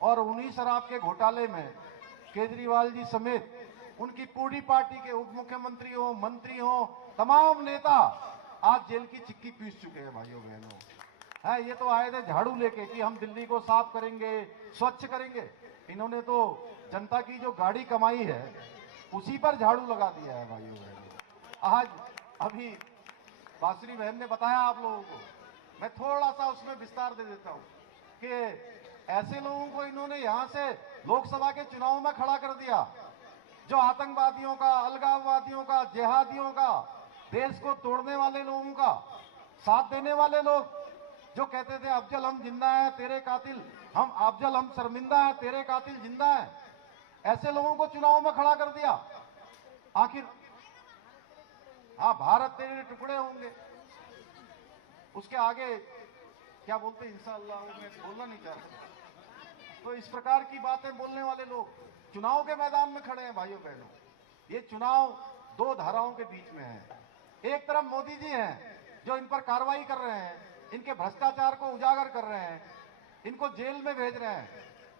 और उन्हीं शराब के घोटाले में केजरीवाल जी समेत उनकी पूरी पार्टी के उप मुख्यमंत्री हो, मंत्री हो, तमाम नेता आज जेल की चिक्की पीस चुके हैं भाइयों बहनों। है, ये तो आए थे झाड़ू लेके कि हम दिल्ली को साफ करेंगे, स्वच्छ करेंगे। इन्होंने तो जनता की जो गाड़ी कमाई है उसी पर झाड़ू लगा दिया है भाइयों बहनों। आज अभी बासुरी बहन ने बताया आप लोगों को, मैं थोड़ा सा उसमें विस्तार दे देता हूं कि ऐसे लोगों को इन्होंने यहां से लोकसभा के चुनाव में खड़ा कर दिया जो आतंकवादियों का, अलगाववादियों का, जिहादियों का, देश को तोड़ने वाले लोगों का साथ देने वाले लोग, जो कहते थे अफजल हम जिंदा है तेरे कातिल, अफजल हम शर्मिंदा है तेरे कातिल जिंदा है, ऐसे लोगों को चुनाव में खड़ा कर दिया। आखिर हाँ, भारत तेरे टुकड़े होंगे, उसके आगे क्या बोलते इंशाअल्लाह, मैं बोलना नहीं चाहता। तो इस प्रकार की बातें बोलने वाले लोग चुनाव के मैदान में खड़े हैं भाइयों बहनों। ये चुनाव दो धाराओं के बीच में है। एक तरफ मोदी जी हैं जो इन पर कार्रवाई कर रहे हैं, इनके भ्रष्टाचार को उजागर कर रहे हैं, इनको जेल में भेज रहे हैं,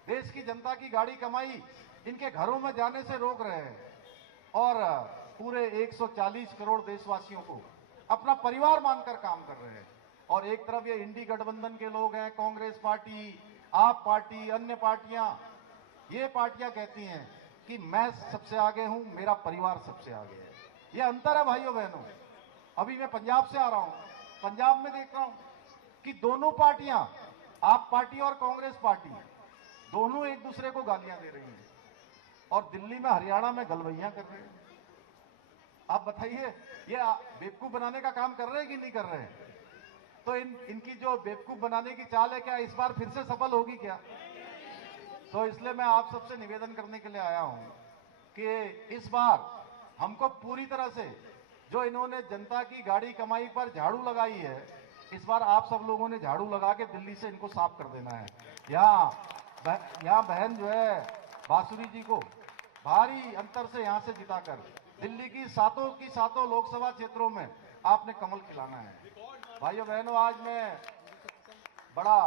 देश की जनता की गाड़ी कमाई इनके घरों में जाने से रोक रहे हैं, और पूरे 140 करोड़ देशवासियों को अपना परिवार मानकर काम कर रहे हैं। और एक तरफ ये इंडी गठबंधन के लोग हैं, कांग्रेस पार्टी, आप पार्टी, अन्य पार्टियां, ये पार्टियां कहती हैं कि मैं सबसे आगे हूं, मेरा परिवार सबसे आगे है। ये अंतर है भाइयों बहनों। अभी मैं पंजाब से आ रहा हूं, पंजाब में देख रहा हूं कि दोनों पार्टियां, आप पार्टी और कांग्रेस पार्टी, दोनों एक दूसरे को गालियां दे रही हैं, और दिल्ली में, हरियाणा में गलवैयां कर रहे हैं। आप बताइए, ये बेवकूफ बनाने का काम कर रहे हैं कि नहीं कर रहे हैं? तो इनकी जो बेवकूफ बनाने की चाल है, क्या इस बार फिर से सफल होगी क्या? तो इसलिए मैं आप सबसे निवेदन करने के लिए आया हूं कि इस बार हमको पूरी तरह से, जो इन्होंने जनता की गाड़ी कमाई पर झाड़ू लगाई है, इस बार आप सब लोगों ने झाड़ू लगा के दिल्ली से इनको साफ कर देना है। यहाँ बहन जो है बासुरी जी को भारी अंतर से यहाँ से जिताकर दिल्ली की सातों लोकसभा क्षेत्रों में आपने कमल खिलाना है। भाइयों बहनों, आज मैं बड़ा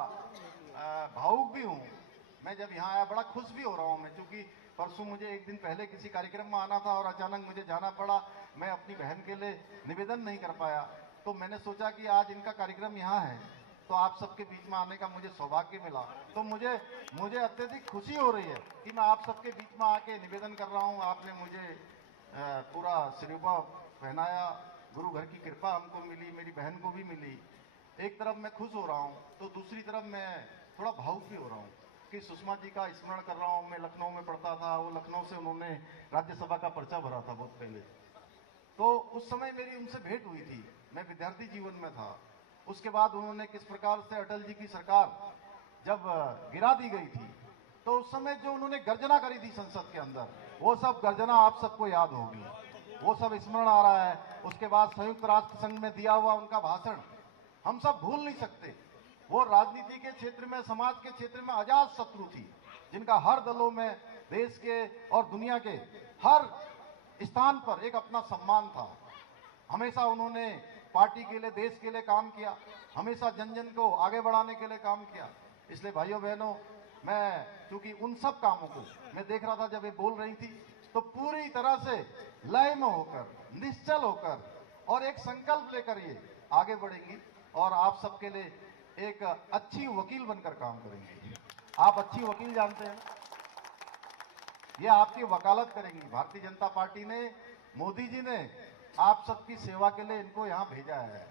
भावुक भी हूँ। मैं जब यहाँ आया बड़ा खुश भी हो रहा हूँ मैं, क्योंकि परसों मुझे एक दिन पहले किसी कार्यक्रम में आना था और अचानक मुझे जाना पड़ा। मैं अपनी बहन के लिए निवेदन नहीं कर पाया, तो मैंने सोचा कि आज इनका कार्यक्रम यहाँ है तो आप सबके बीच में आने का मुझे सौभाग्य मिला। तो मुझे अत्यधिक खुशी हो रही है कि मैं आप सबके बीच में आके निवेदन कर रहा हूँ। आपने मुझे पूरा सिरुबा पहनाया, गुरु घर की कृपा हमको मिली, मेरी बहन को भी मिली। एक तरफ मैं खुश हो रहा हूँ तो दूसरी तरफ मैं थोड़ा भावुक भी हो रहा हूँ कि सुषमा जी का स्मरण कर रहा हूँ। मैं लखनऊ में पढ़ता था, वो लखनऊ से उन्होंने राज्यसभा का पर्चा भरा था बहुत पहले, तो उस समय मेरी उनसे भेंट हुई थी, मैं विद्यार्थी जीवन में था। उसके बाद उन्होंने किस प्रकार से अटल जी की सरकार जब गिरा दी गई थी, तो उस समय जो उन्होंने गर्जना करी थी संसद के अंदर, वो सब गर्जना आप सबको याद होगी, वो सब स्मरण आ रहा है। उसके बाद संयुक्त राष्ट्र संघ में दिया हुआ उनका भाषण हम सब भूल नहीं सकते। वो राजनीति के क्षेत्र में, समाज के क्षेत्र में अजात शत्रु थी, जिनका हर दलों में, देश के और दुनिया के हर स्थान पर एक अपना सम्मान था। हमेशा उन्होंने पार्टी के लिए, देश के लिए काम किया, हमेशा जन जन को आगे बढ़ाने के लिए काम किया। इसलिए भाइयों बहनों, मैं क्योंकि उन सब कामों को मैं देख रहा था जब ये बोल रही थी, तो पूरी तरह से लय में होकर, निश्चल होकर और एक संकल्प लेकर ये आगे बढ़ेंगी और आप सबके लिए एक अच्छी वकील बनकर काम करेंगी। आप अच्छी वकील जानते हैं, ये आपकी वकालत करेंगी। भारतीय जनता पार्टी ने, मोदी जी ने आप सबकी सेवा के लिए इनको यहाँ भेजा है,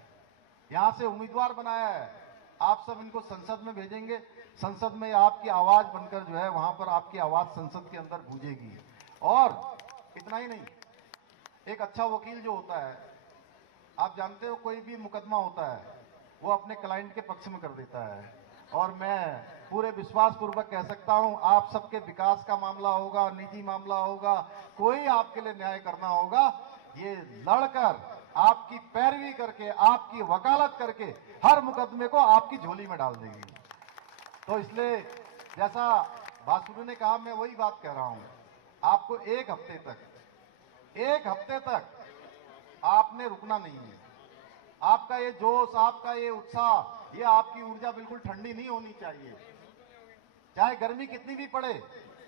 यहाँ से उम्मीदवार बनाया है। आप सब इनको संसद में भेजेंगे, संसद में आपकी आवाज बनकर जो है वहां पर आपकी आवाज संसद के अंदर गूंजेगी। और इतना ही नहीं, एक अच्छा वकील जो होता है, आप जानते हो कोई भी मुकदमा होता है वो अपने क्लाइंट के पक्ष में कर देता है। और मैं पूरे विश्वास पूर्वक कह सकता हूं, आप सबके विकास का मामला होगा, निजी मामला होगा, कोई आपके लिए न्याय करना होगा, ये लड़कर आपकी पैरवी करके, आपकी वकालत करके हर मुकदमे को आपकी झोली में डाल देगी। तो इसलिए जैसा बासुरी ने कहा, मैं वही बात कह रहा हूं, आपको एक हफ्ते तक आपने रुकना नहीं है। आपका ये जोश, आपका ये उत्साह, ये आपकी ऊर्जा बिल्कुल ठंडी नहीं होनी चाहिए, चाहे गर्मी कितनी भी पड़े,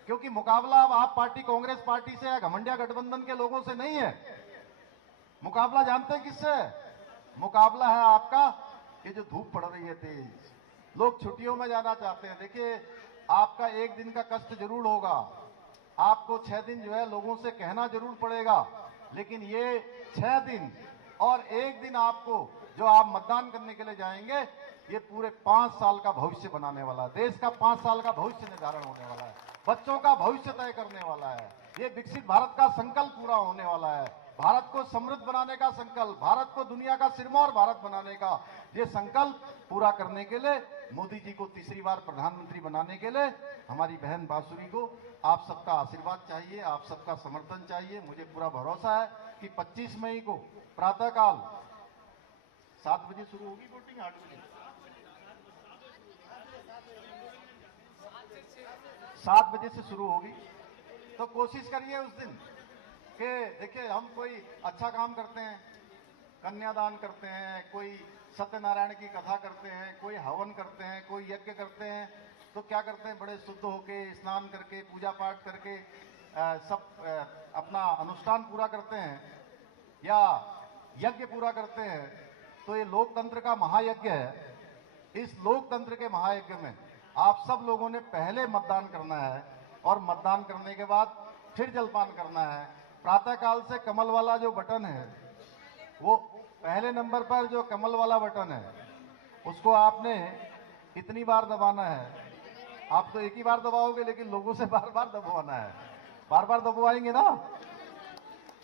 क्योंकि मुकाबला अब आप पार्टी, कांग्रेस पार्टी से या घमंडिया गठबंधन के लोगों से नहीं है। मुकाबला जानते हैं किससे है? मुकाबला है आपका ये जो धूप पड़ रही है तेज, लोग छुट्टियों में जाना चाहते हैं। देखिए, आपका एक दिन का कष्ट जरूर होगा, आपको 6 दिन जो है लोगों से कहना जरूर पड़ेगा, लेकिन ये 6 दिन और 1 दिन आपको जो आप मतदान करने के लिए जाएंगे, ये पूरे 5 साल का भविष्य बनाने वाला है। देश का 5 साल का भविष्य निर्धारण होने वाला है, बच्चों का भविष्य तय करने वाला है। ये विकसित भारत का संकल्प पूरा होने वाला है, भारत को समृद्ध बनाने का संकल्प, भारत को दुनिया का सिरमौर भारत बनाने का ये संकल्प पूरा करने के लिए, मोदी जी को तीसरी बार प्रधानमंत्री बनाने के लिए हमारी बहन बांसुरी को आप सबका आशीर्वाद चाहिए, आप सबका समर्थन चाहिए। मुझे पूरा भरोसा है कि 25 मई को प्रातःकाल 7 बजे शुरू होगी वोटिंग, 8 बजे 7 बजे से शुरू होगी। तो कोशिश करिए उस दिन कि देखिए, हम कोई अच्छा काम करते हैं, कन्यादान करते हैं, कोई सत्यनारायण की कथा करते हैं, कोई हवन करते हैं, कोई यज्ञ करते हैं, तो क्या करते हैं, बड़े शुद्ध होके, स्नान करके, पूजा पाठ करके सब अपना अनुष्ठान पूरा करते हैं या यज्ञ पूरा करते हैं। तो ये लोकतंत्र का महायज्ञ है। इस लोकतंत्र के महायज्ञ में आप सब लोगों ने पहले मतदान करना है और मतदान करने के बाद फिर जलपान करना है। प्रातःकाल से कमल वाला जो बटन है, वो पहले नंबर पर जो कमल वाला बटन है, उसको आपने इतनी बार दबाना है। आप तो एक ही बार दबाओगे, लेकिन लोगों से बार बार दबवाना है। बार बार दबवाएंगे ना?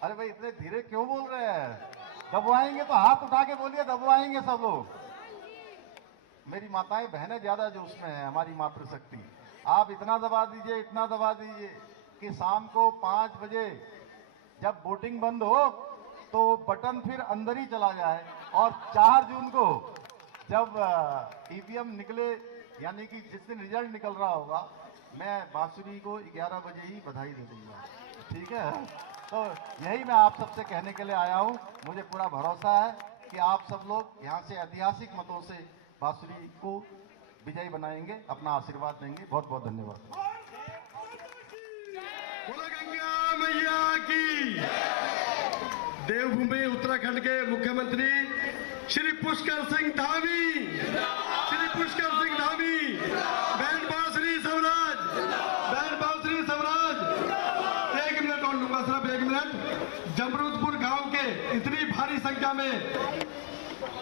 अरे भाई, इतने धीरे क्यों बोल रहे हैं? दबवाएंगे तो हाथ उठा के बोलिए, दबवाएंगे सब लोग। मेरी माताएं बहनें ज्यादा जोश में है, हमारी मातृशक्ति। आप इतना दबा दीजिए, इतना दबा दीजिए कि शाम को 5 बजे जब वोटिंग बंद हो तो बटन फिर अंदर ही चला जाए, और 4 जून को जब ईवीएम निकले, यानी कि जिस दिन रिजल्ट निकल रहा होगा, मैं बांसुरी को 11 बजे ही बधाई दे दूंगा। ठीक है? तो यही मैं आप सबसे कहने के लिए आया हूं। मुझे पूरा भरोसा है कि आप सब लोग यहाँ से ऐतिहासिक मतों से बांसुरी को विजयी बनाएंगे, अपना आशीर्वाद देंगे। बहुत बहुत धन्यवाद। बोलो गंगा मैया की। देवभूमि उत्तराखंड के मुख्यमंत्री श्री पुष्कर सिंह धामी, श्री पुष्कर सिंह धामी, बहन बांसुरी स्वराज, बहन बांसुरी स्वराज। 1 मिनट और लूंगा, सिर्फ 1 मिनट। जमरूदपुर गांव के इतनी भारी संख्या में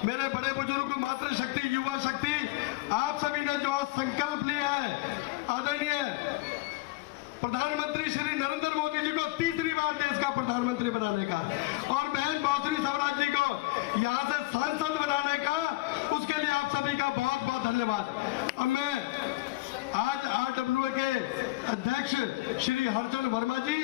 मेरे बड़े बुजुर्ग, मातृशक्ति, युवा शक्ति, आप सभी ने जो आज संकल्प लिया है, आदरणीय प्रधानमंत्री श्री नरेंद्र मोदी जी को तीसरी बार देश का प्रधानमंत्री बनाने का, और बहन बांसुरी स्वराज जी को यहां से सांसद बनाने का, उसके लिए आप सभी का बहुत बहुत धन्यवाद। अब मैं आज RWA के अध्यक्ष श्री हरचंद वर्मा जी